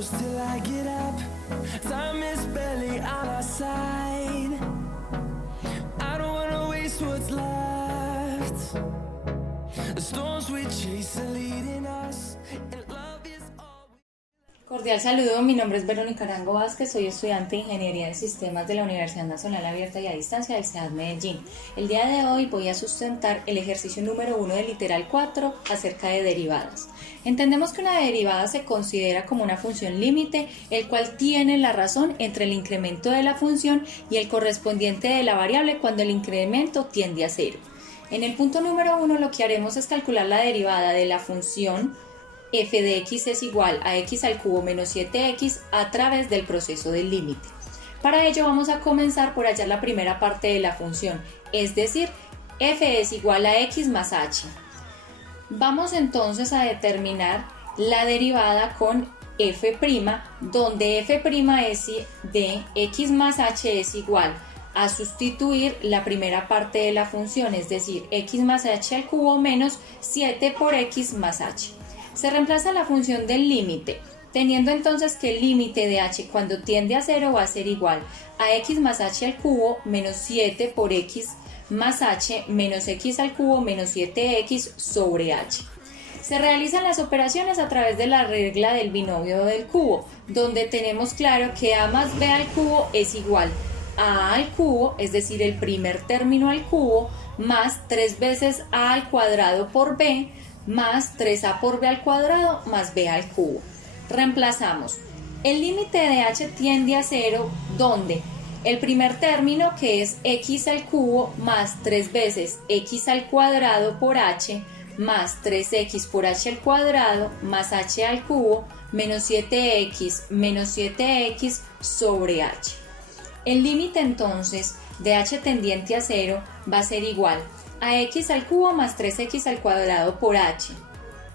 close till I get up. Time is barely on our side. I don't wanna waste what's left. The storms we chase are leading us, and love is all we... Cordial saludo, mi nombre es Verónica Arango Vázquez, soy estudiante de Ingeniería de Sistemas de la Universidad Nacional Abierta y a Distancia del CEAD Medellín. El día de hoy voy a sustentar el ejercicio número 1 del literal 4 acerca de derivadas. Entendemos que una derivada se considera como una función límite, el cual tiene la razón entre el incremento de la función y el correspondiente de la variable cuando el incremento tiende a 0. En el punto número 1 lo que haremos es calcular la derivada de la función f de x es igual a x al cubo menos 7x a través del proceso del límite. Para ello vamos a comenzar por hallar la primera parte de la función, es decir, f es igual a x más h. Vamos entonces a determinar la derivada con f', donde f' es de x más h es igual a sustituir la primera parte de la función, es decir, x más h al cubo menos 7 por x más h. Se reemplaza la función del límite, teniendo entonces que el límite de h cuando tiende a 0 va a ser igual a x más h al cubo menos 7 por x más h menos x al cubo menos 7x sobre h. Se realizan las operaciones a través de la regla del binomio del cubo, donde tenemos claro que a más b al cubo es igual a al cubo, es decir, el primer término al cubo, más 3 veces a al cuadrado por b, más 3a por b al cuadrado más b al cubo. Reemplazamos. El límite de h tiende a 0, donde el primer término, que es x al cubo más 3 veces x al cuadrado por h, más 3x por h al cuadrado más h al cubo, menos 7x menos 7x sobre h. El límite entonces de h tendiente a 0 va a ser igual a x al cubo más 3x al cuadrado por h,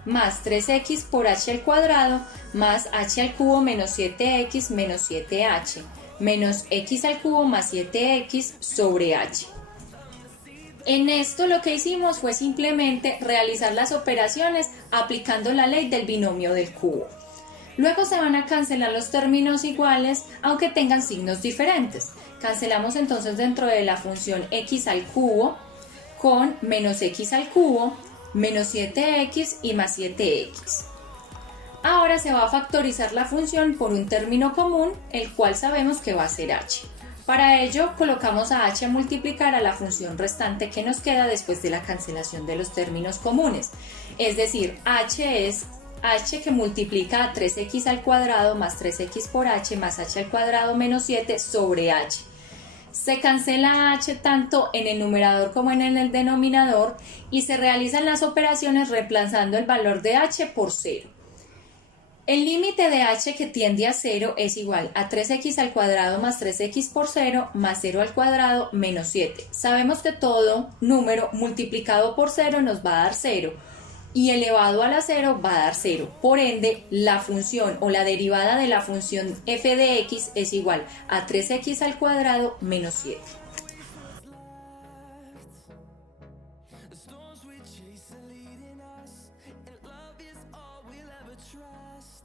más 3x por h al cuadrado más h al cubo menos 7x menos 7h, menos x al cubo más 7x sobre h. En esto lo que hicimos fue simplemente realizar las operaciones aplicando la ley del binomio del cubo. Luego se van a cancelar los términos iguales aunque tengan signos diferentes. Cancelamos entonces dentro de la función x al cubo con menos x al cubo, menos 7x y más 7x. Ahora se va a factorizar la función por un término común, el cual sabemos que va a ser h. Para ello colocamos a h a multiplicar a la función restante que nos queda después de la cancelación de los términos comunes. Es decir, h es h que multiplica a 3x al cuadrado más 3x por h más h al cuadrado menos 7 sobre h. Se cancela h tanto en el numerador como en el denominador y se realizan las operaciones reemplazando el valor de h por 0. El límite de h que tiende a 0 es igual a 3x al cuadrado más 3x por 0 más 0 al cuadrado menos 7. Sabemos que todo número multiplicado por 0 nos va a dar 0 y elevado a la 0 va a dar 0. Por ende, la función o la derivada de la función f de x es igual a 3x al cuadrado menos 7. The storms we chase are leading us, and love is all we'll ever trust.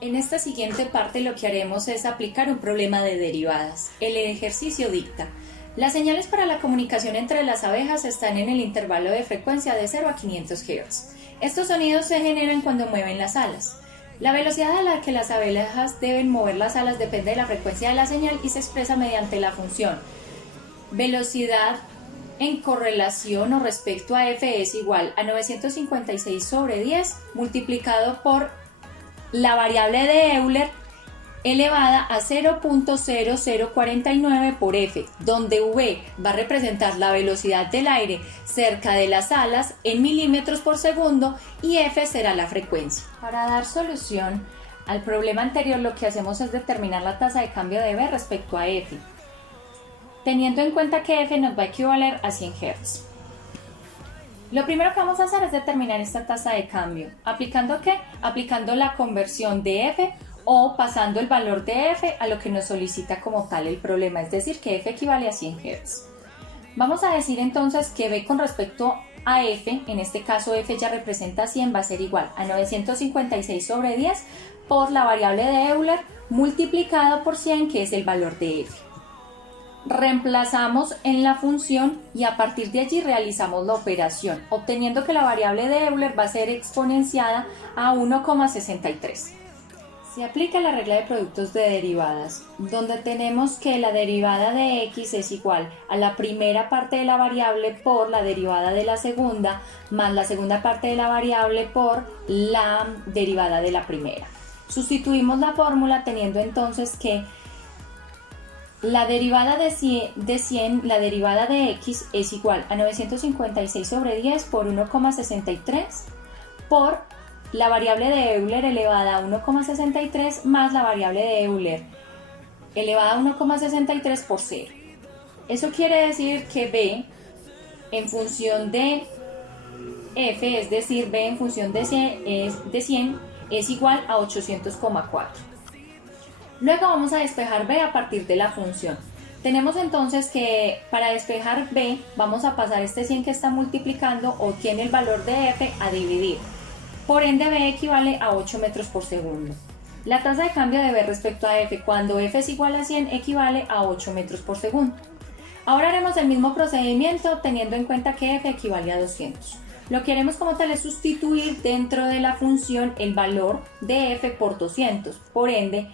En esta siguiente parte lo que haremos es aplicar un problema de derivadas. El ejercicio dicta: las señales para la comunicación entre las abejas están en el intervalo de frecuencia de 0 a 500 Hz. Estos sonidos se generan cuando mueven las alas. La velocidad a la que las abejas deben mover las alas depende de la frecuencia de la señal y se expresa mediante la función velocidad en correlación o respecto a f es igual a 956 sobre 10 multiplicado por la variable de Euler elevada a 0.0049 por f, donde v va a representar la velocidad del aire cerca de las alas en milímetros por segundo y f será la frecuencia. Para dar solución al problema anterior, lo que hacemos es determinar la tasa de cambio de v respecto a f, teniendo en cuenta que f nos va a equivaler a 100 Hz. Lo primero que vamos a hacer es determinar esta tasa de cambio. ¿Aplicando qué? Aplicando la conversión de f o pasando el valor de f a lo que nos solicita como tal el problema, es decir, que f equivale a 100 Hz. Vamos a decir entonces que b con respecto a f, en este caso f ya representa 100, va a ser igual a 956 sobre 10 por la variable de Euler multiplicado por 100, que es el valor de f. Reemplazamos en la función y a partir de allí realizamos la operación, obteniendo que la variable de Euler va a ser exponenciada a 1,63. Se aplica la regla de productos de derivadas, donde tenemos que la derivada de x es igual a la primera parte de la variable por la derivada de la segunda, más la segunda parte de la variable por la derivada de la primera. Sustituimos la fórmula teniendo entonces que la derivada de 100, la derivada de x es igual a 956 sobre 10 por 1,63 por la variable de Euler elevada a 1,63 más la variable de Euler elevada a 1,63 por 0. Eso quiere decir que b en función de f, es decir, b en función de 100 es igual a 800,4. Luego vamos a despejar b a partir de la función. Tenemos entonces que para despejar b vamos a pasar este 100 que está multiplicando o tiene el valor de f a dividir. Por ende, b equivale a 8 metros por segundo. La tasa de cambio de b respecto a f cuando f es igual a 100 equivale a 8 metros por segundo. Ahora haremos el mismo procedimiento teniendo en cuenta que f equivale a 200. Lo que haremos como tal es sustituir dentro de la función el valor de f por 200. Por ende,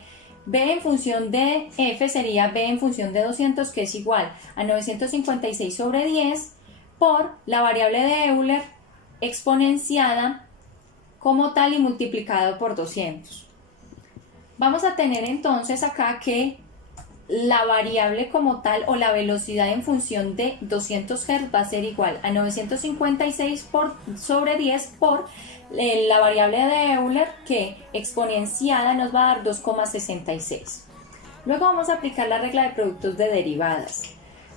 b en función de f sería b en función de 200, que es igual a 956 sobre 10 por la variable de Euler exponenciada como tal y multiplicado por 200. Vamos a tener entonces acá que la variable como tal o la velocidad en función de 200 Hz va a ser igual a 956 sobre 10 por la variable de Euler, que exponenciada nos va a dar 2,66. Luego vamos a aplicar la regla de productos de derivadas.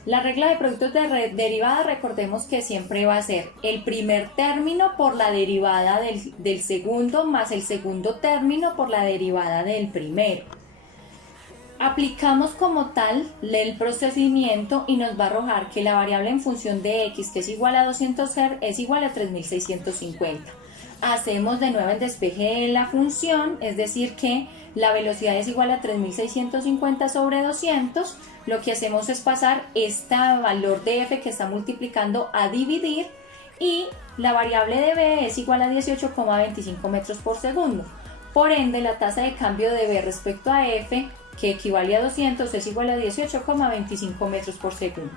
La regla de productos de derivadas, recordemos que siempre va a ser el primer término por la derivada del segundo más el segundo término por la derivada del primero. Aplicamos como tal el procedimiento y nos va a arrojar que la variable en función de x, que es igual a 200 Hz, es igual a 3650. Hacemos de nuevo el despeje de la función, es decir que la velocidad es igual a 3650 sobre 200. Lo que hacemos es pasar este valor de f que está multiplicando a dividir y la variable de b es igual a 18,25 metros por segundo. Por ende, la tasa de cambio de b respecto a f, que equivale a 200, es igual a 18,25 metros por segundo.